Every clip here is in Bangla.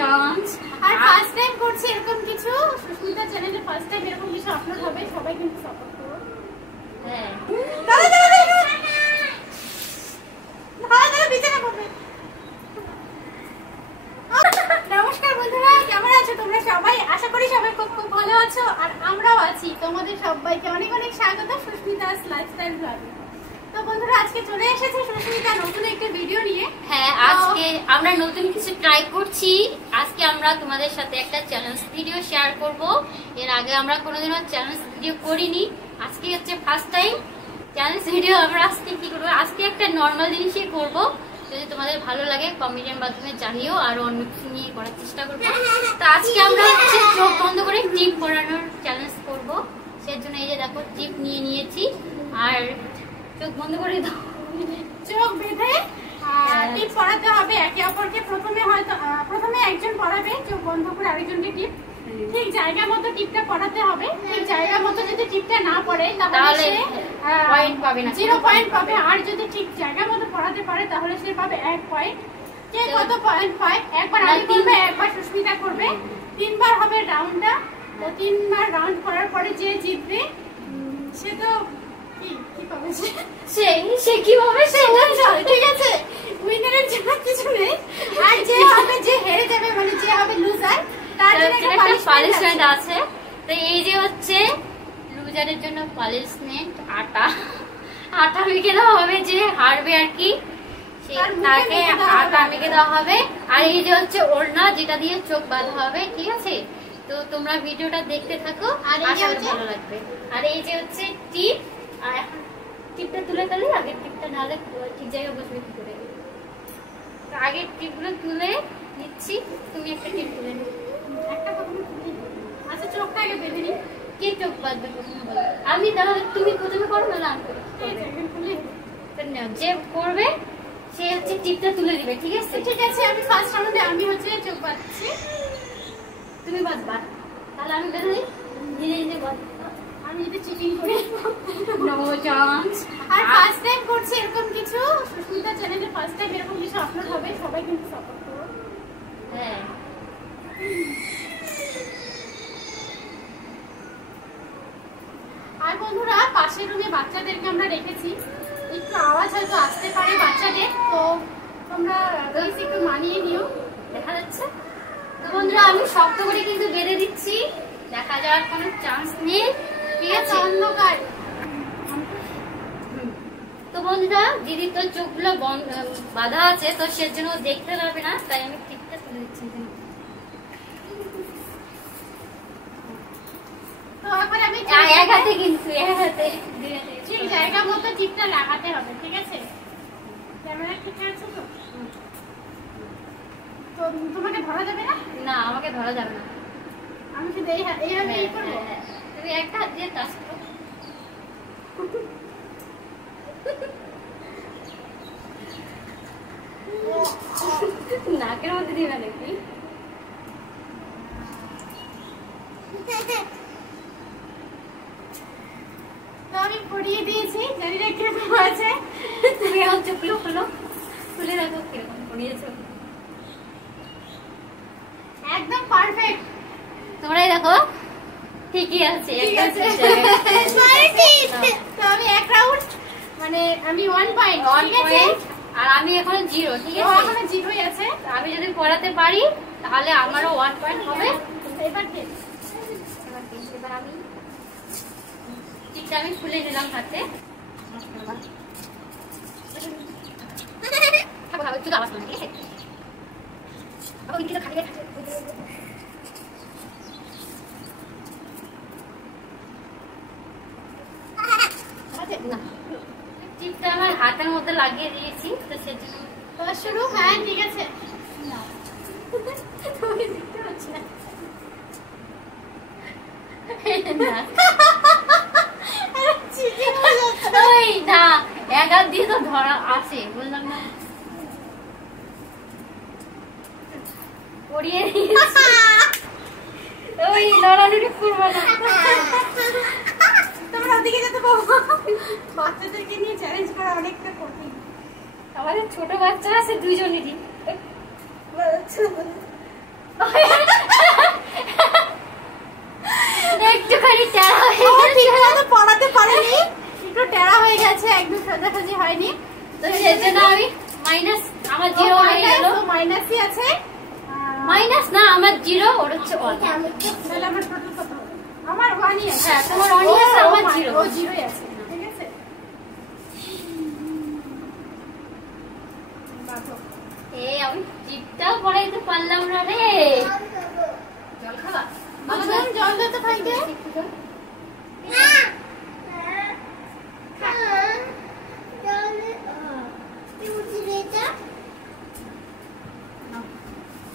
চান্স। আর ফার্স্ট টাইম করছি এরকম কিছু, সুস্মিতা চ্যানেলে ফার্স্ট টাইম এরকম কিছু আপলোড হবে, সবাই কিন্তু সাপোর্ট করো। হ্যাঁ নমস্কার বন্ধুরা, কেমন আছো তোমরা সবাই? আশা করি সবাই খুব খুব ভালো আছো, আর আমরাও আছি। তোমাদের সবাইকে অনেক অনেক স্বাগত সুস্মিতাস লাইফস্টাইল ব্লগে। তো বন্ধুরা, আজকে চলে এসেছে সুস্মিতা নতুন একটা ভিডিও নিয়ে। হ্যাঁ, আজকে আমরা নতুন কিছু ট্রাই করছি। আজকে আমরা তোমাদের সাথে একটা চ্যালেঞ্জ ভিডিও শেয়ার করব। এর আগে আমরা কোনোদিনও চ্যালেঞ্জ ভিডিও করিনি, আজকে হচ্ছে ফার্স্ট টাইম চ্যালেঞ্জ ভিডিও। আমরা আজকে কি করবো, আজকে একটা নর্মাল জিনিসই করব। যদি তোমাদের ভালো লাগে কমেন্টের মাধ্যমে জানিও, আরো অন্য কিছু নিয়ে করার চেষ্টা করবো। তো আজকে আমরা হচ্ছে চোখ বন্ধ করে টিপ পরানোর চ্যালেঞ্জ করব। সেজন্য এই যে দেখো টিপ নিয়ে নিয়েছি, আর চোখ বন্ধ করে দাও, চোখ বেঁধে টিপ পরাতে হবে একে অপরকে। প্রথমে একজন পরাবে চোখ বন্ধ করে আরেকজনকে টিপ, ঠিক জায়গা মতো টিপটা পরাতে হবে। ঠিক জায়গা মতো যদি টিপটা না পড়ে তাহলে পয়েন্ট পাবে না, 0 পয়েন্ট পাবে। আর যদি ঠিক জায়গা মতো পরাতে পারে তাহলে সে পাবে 1 পয়েন্ট। কে কত পয়েন্ট পায়? একবার আমি করবে, একবার সুস্মিতা করবে। 3 বার হবে রাউন্ডটা। তো 3 বার রাউন্ড করার পরে যে জিতবে সে তো কি পাবে, সে কি হবে ঠিক আছে। উইনারের জন্য কিছু নেই, আর যে হেরে যাবে মানে যে হবে লুজার তার জন্য একটা পানিশমেন্ট আছে। তো এই যে হচ্ছে লুজারের জন্য পানিশমেন্ট, আটা মেখে দেওয়া হবে। যে হারবে আর কি তাকে আটা মেখে দেওয়া হবে। আর এই যে হচ্ছে ওড়না, যেটা দিয়ে চোখ বাঁধা হবে। ঠিক আছে, তো তোমরা ভিডিওটা দেখতে থাকো, আর ভালো লাগবে। আর এই যে হচ্ছে টিপ, আর এখন টিপটা তুলে ফেলে, আগের টিপটা নাহলে ঠিক জায়গায় বসবে কি করে। আগের টিপগুলো তুলে নিচ্ছি, তুমি একটা টিপ তুলে নি। আচ্ছা, চোখটা আগে বেঁধে নি। কে চোখ বাঁধবে প্রথমে বলো? আমি, তাহলে তুমি প্রথমে করো না আমি করি? যে করবে সে হচ্ছে টিপটা তুলে দিবে। ঠিক আছে, ঠিক আছে। আমি ফার্স্ট রাউন্ডে আমি হচ্ছে চোখ বাঁধছি, তুমি বাঁধবা। তাহলে আমি বেঁধে নিই, নিজে নিজে বাঁধ। আমি যদি চিটিং করি নো চান্স। আর ফার্স্ট টাইম করছি এরকম কিছু, সুস্মিতা চ্যানেলে ফার্স্ট টাইম এরকম কিছু আপলোড হবে, সবাই কিন্তু সাপোর্ট করো। হ্যাঁ, আর বন্ধুরা, পাশের রুমে বাচ্চাদেরকে আমরা রেখেছি, একটু আওয়াজ হয়তো আসতে পারে বাচ্চাদের, তো তোমরা একটু মানিয়ে নিও। দেখা যাচ্ছে তো বন্ধুরা, আমি শক্ত করে কিন্তু বেঁধে দিচ্ছি, দেখা যাওয়ার কোনো চান্স নেই। ঠিক আছে, অন্ধকার। তো বন্ধুরা, দিদির তো চোখগুলো বাঁধা আছে, তো সেজন্য দেখতে পারবে না, তাই আমি টিপটা তুলে দিচ্ছি। তো এখন আমি এক হাতে, কিন্তু এক হাতে ঠিক জায়গা মতো টিপটা লাগাতে হবে। ঠিক আছে, ক্যামেরা ঠিক আছে তো? তো তোমাকে ধরা যাবে না? না, আমাকে ধরা যাবে না। আমি শুধু এইভাবে এই করবো। তুমি একটা হাত দিয়ে টাচ করো। নাকের মধ্যে দিবে নাকি? তো আমি পড়িয়ে দিয়েছি, জানি না কিরকম আছে। তুমি এখন চোখগুলো খুলো, খুলে দেখো কিরকম পড়িয়েছো। একদম পারফেক্ট। তোমরাই দেখো, ঠিকই আছে। তো আমি 1 রাউন্ড মানে আমি 1 পয়েন্ট, আর আমি এখন 0। ঠিক আছে, এখনো 0ই আছে। আমি যদি পড়াতে পারি তাহলে আমারও 1 পয়েন্ট হবে। এবার আমি টিপটা আমি খুলে নিলাম হাতে। একটু আওয়াজ করো, ঠিক আছে? টিপটা আমার হাতের মধ্যে লাগিয়ে দিয়েছি, তো সেজন্য শুরু। হ্যাঁ, ঠিক আছে। তুমি দেখতে পাচ্ছ না? না, এক হাত দিয়ে তো ধরা আছে, বললাম না। পড়িয়ে দিয়েছি, ওই লড়ালড়ি করবো না। তোমরা ওদিকে যেতে পারবো? বাচ্চাদেরকে নিয়ে চ্যালেঞ্জ করা অনেকটা কঠিন। আমাদের ছোট বাচ্চা আছে 2 জনেরই। একটুখানি টেরা হয়ে গেছে, পড়াতে পারেনি, একটু টেরা হয়ে গেছে, একদম সোজাসুজি হয়নি। তো সেজন্য আমি মাইনাস, আমার 0 হয়ে গেল। মাইনাসই আছে, মাইনাস না, আমার 0, ওর হচ্ছে 1। তাহলে আমার টোটাল কত? আমার 1ই আছে। হ্যাঁ, তোমার 1ই আছে, আমার 0। ও 0ই আছে, ঠিক আছে। এই আমি চিপটাও পড়াইতে পারলাম না রে। জল খাবা? জল দে তো ভাইকে।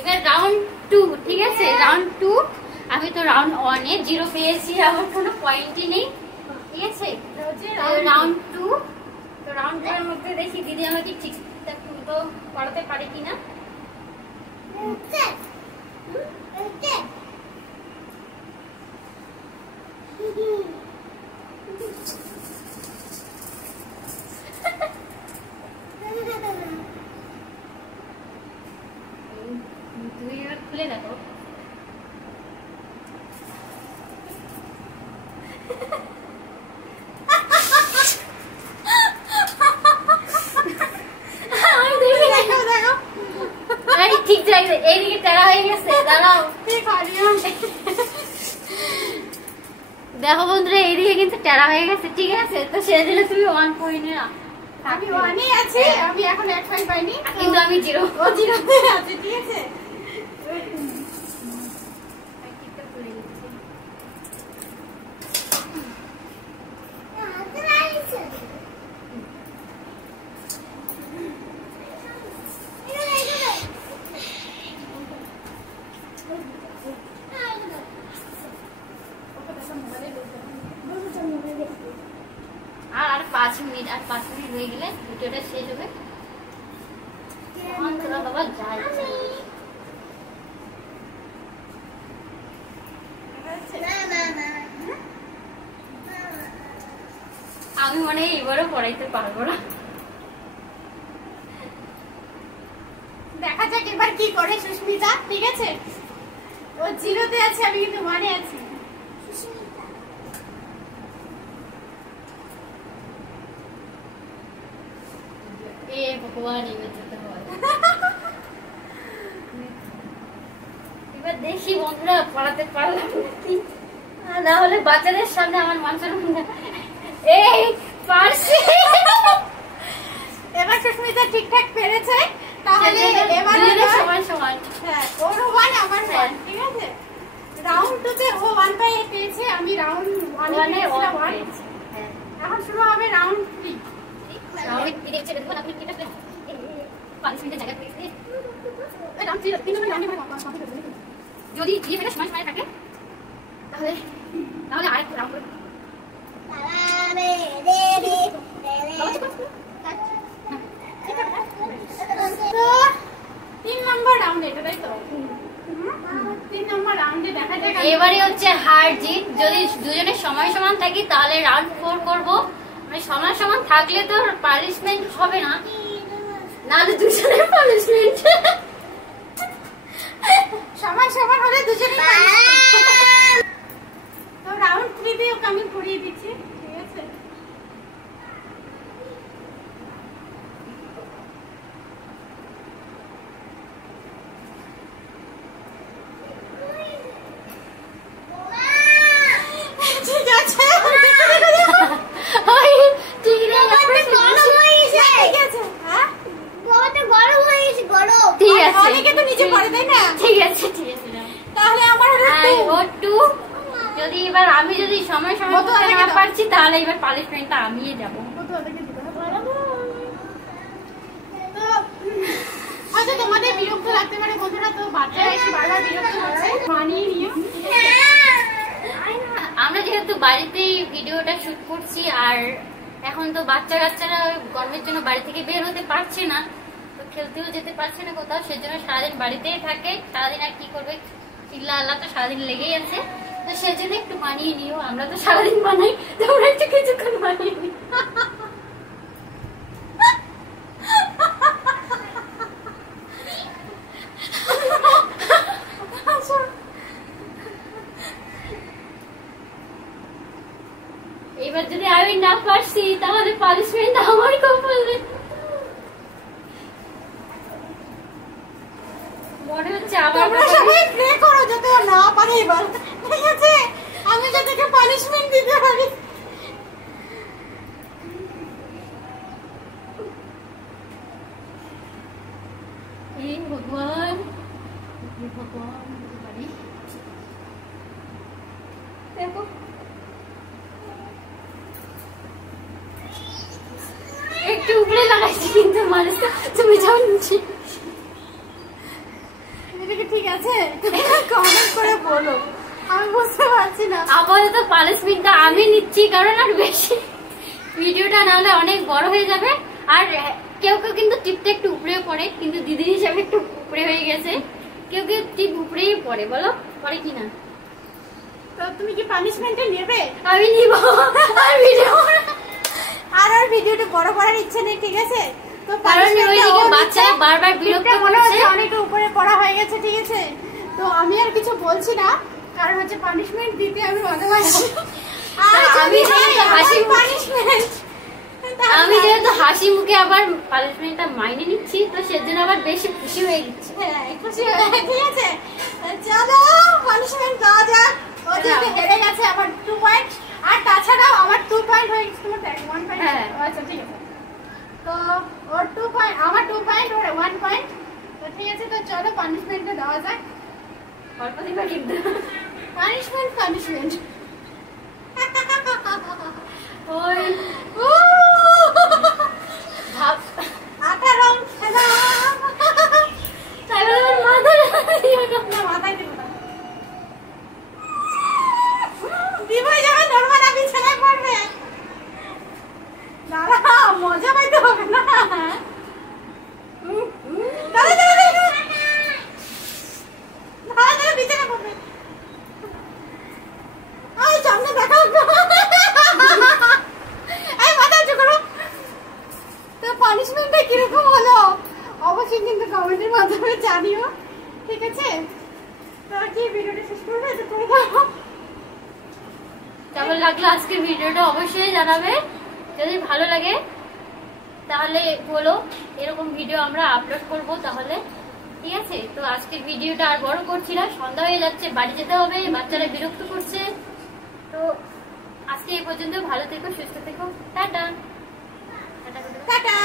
এবার রাউন্ড 2, ঠিক আছে? রাউন্ড 2, আমি তো রাউন্ড 1 এ 0 পেয়েছি, আমার কোনো পয়েন্টই নেই, ঠিক আছে? রাউন্ড 2, তো রাউন্ড 2 এর মধ্যে দেখি দিদি আমাকে ঠিকঠাক মতো পড়াতে পারে কিনা। তুমি এবার খুলে দেখো। ঠিক আছে, এইদিকে টেরা হয়ে গেছে, দাঁড়াও। দেখো বন্ধুরা, এইদিকে কিন্তু টেরা হয়ে গেছে, ঠিক আছে? তো সেদিনে তুমি 1 পয়েন্টে না, আমি 1ই আছি, আমি এখন 1 পয়েন্ট পাইনি, কিন্তু আমি 0। ও 0তে আছে, ঠিক আছে। আর 5 মিনিট, আর 5 মিনিট হয়ে গেলে ভিডিওটা শেষ হবে। বাবা যাই, আমি মনে হয় এবারও পড়াইতে পারবো না। দেখা যাক এবার কি করে সুস্মিতা, ঠিক আছে? ও 0তে আছে, আমি কিন্তু 1 এ আছি। এ ভগবান, এবার যেতে হয়। এবার দেখি বন্ধুরা পড়াতে পারলাম নাকি, না হলে বাচ্চাদের সামনে আমার মানুষের এই পারছি। এবার সুস্মিতা ঠিকঠাক পেরেছে, তাহলে এবার সমান সমান। হ্যাঁ, ওর 1 আমার 1, ঠিক আছে? রাউন্ড 2 তে ও 1 পেয়েছে, আমি রাউন্ড 1 এ 1 পেয়েছি। এখন শুরু হবে রাউন্ড 3। আমি কি দেখছি দেখুন, আপনি কি দেখছেন? 5 মিনিটের জায়গা পেয়েছে। এই রাউন্ড 3 3 নম্বর রাউন্ডে যদি দিয়ে ফেলে সময় সময় থাকে তাহলে তাহলে আরেকটু রাউন্ড করব। তো 3 নম্বর রাউন্ড এটা, তাই তো? 3 নম্বর রাউন্ডে দেখা যাক। এবারে হচ্ছে হার জিত, যদি দুজনের সময় সমান থাকি তাহলে রাউন্ড 4 করব। মানে সমান সমান থাকলে তো পানিশমেন্ট হবে না, নাহলে দুজনের পানিশমেন্ট। সমান সমান হলে দুজনেই তো রাউন্ড 3 তে ওকে আমি পড়িয়ে দিচ্ছি, ঠিক আছে? ঠিক আছে, ওই ঠিক আছে, হ্যাঁ ঠিক আছে, অনেকে তো নিচে পড়ে, তাই না? ঠিক আছে, ঠিক আছে। তাহলে আমার হলো আর 2। ও 2, যদি এবার আমি যদি সময় সময় ও তো করতে আগে না দাও। পারছি তাহলে এবার পানিশমেন্টটা আমিই যাব। তো হয়তো তোমাদের বিরক্ত লাগতে পারে বন্ধুরা, তো বাচ্চারা এসে বারবার বিরক্ত হচ্ছে, মানিয়ে নিও। আমরা যেহেতু বাড়িতেই ভিডিওটা শুট করছি, আর এখন তো বাচ্চা কাচ্চারা গরমের জন্য বাড়ি থেকে বের হতে পারছে না, তো খেলতেও যেতে পারছে না কোথাও, সেজন্য সারাদিন বাড়িতেই থাকে। সারাদিন আর কি করবে, চিল্লা আল্লাহ তো সারাদিন লেগেই আছে, তো সেজন্য একটু মানিয়ে নিও। আমরা তো সারাদিন বানাই, তোমরা একটু কিছুক্ষণ মানিয়ে নিও। পাচ্ছি তাহলে পানিশমেন্ট আমার কপালে। মনে হচ্ছে আবার সবাই প্রে করো যাতে ও না পারে এবার, ঠিক আছে? আমি যাতে পানিশমেন্ট দিতে পারি। হে ভগবান, হে ভগবান, পারি দেখো একটু উপরে লাগাইছি কিন্তু মানুষটা তুমি যাও নিচে। এটা কি ঠিক আছে? কমেন্ট করে বলো, আমি বুঝতে পারছি না। আপাতত পানিশমেন্টটা আমি নিচ্ছি, কারণ আর বেশি ভিডিওটা নাহলে অনেক বড় হয়ে যাবে। আর কেউ কেউ কিন্তু টিপটা একটু উপরে পড়ে, কিন্তু দিদি হিসাবে একটু উপরে হয়ে গেছে। কেউ কেউ টিপ উপরেই পড়ে, বলো পড়ে কিনা? তো তুমি কি পানিশমেন্টে নেবে? আমি নিব। আর ভিডিও আর ভিডিওটা বড় করার ইচ্ছে নেই, ঠিক আছে? তো কারণ ওইদিকে বাচ্চা বারবার বিরক্ত মনে করছে, হচ্ছে অনেক উপরে পড়া হয়ে গেছে, ঠিক আছে? তো আমি আর কিছু বলছি না, কারণ হচ্ছে পানিশমেন্ট দিতে আমি ভালোবাসি। আর আমি যেহেতু হাসি পানিশমেন্ট, আমি যেহেতু হাসি মুখে আবার পানিশমেন্টটা মাইনে নিচ্ছি, তো সেজন্য আবার বেশি খুশি হয়ে গেছি। হ্যাঁ খুশি হয়ে, ঠিক আছে? চলো পানিশমেন্ট দেওয়া যাক। ও যেহেতু হেরে গেছে আমার 2 পয়েন্ট, আর তাছাড়াও আমার 2 পয়েন্ট হয়ে গেছে, তোমার 1 পয়েন্ট। হ্যাঁ আচ্ছা ঠিক আছে, তো ওর 2 পয়েন্ট, আমার 2 পয়েন্ট, ওর 1 পয়েন্ট। তো ঠিক আছে, তো চলো পানিশমেন্টটা দেওয়া যাক। অল্প দিবা কিন্তু পানিশমেন্ট পানিশমেন্ট ওই ভাব আটা রং খেলা। তাই বলে আমার মাথা না মাথায় দেবো না, দিবই যাবে নরমাল, আমি ছেলে পড়বে। দাঁড়া, মজা পাইতে হবে না। দাঁড়া দাঁড়া দাঁড়া দাঁড়া দাঁড়া, বিছানা পড়বে। ওই সামনে দেখা, এই মাথা উঁচু করো। তো পানিশমেন্টটা কিরকম হলো অবশ্যই কিন্তু কমেন্টের মাধ্যমে জানিও, ঠিক আছে? তো কি ভিডিওটা শেষ করবে? তো তুমি বলো কেমন লাগলো আজকের ভিডিওটা অবশ্যই জানাবে। যদি ভালো লাগে তাহলে বলো, এরকম ভিডিও আমরা আপলোড করব তাহলে, ঠিক আছে? তো আজকের ভিডিওটা আর বড় করছি না, সন্ধ্যা হয়ে যাচ্ছে, বাড়ি যেতে হবে, বাচ্চারা বিরক্ত করছে। তো আজকে এই পর্যন্ত, ভালো থেকো, সুস্থ থেকো, টাটা টাটা। টাটা।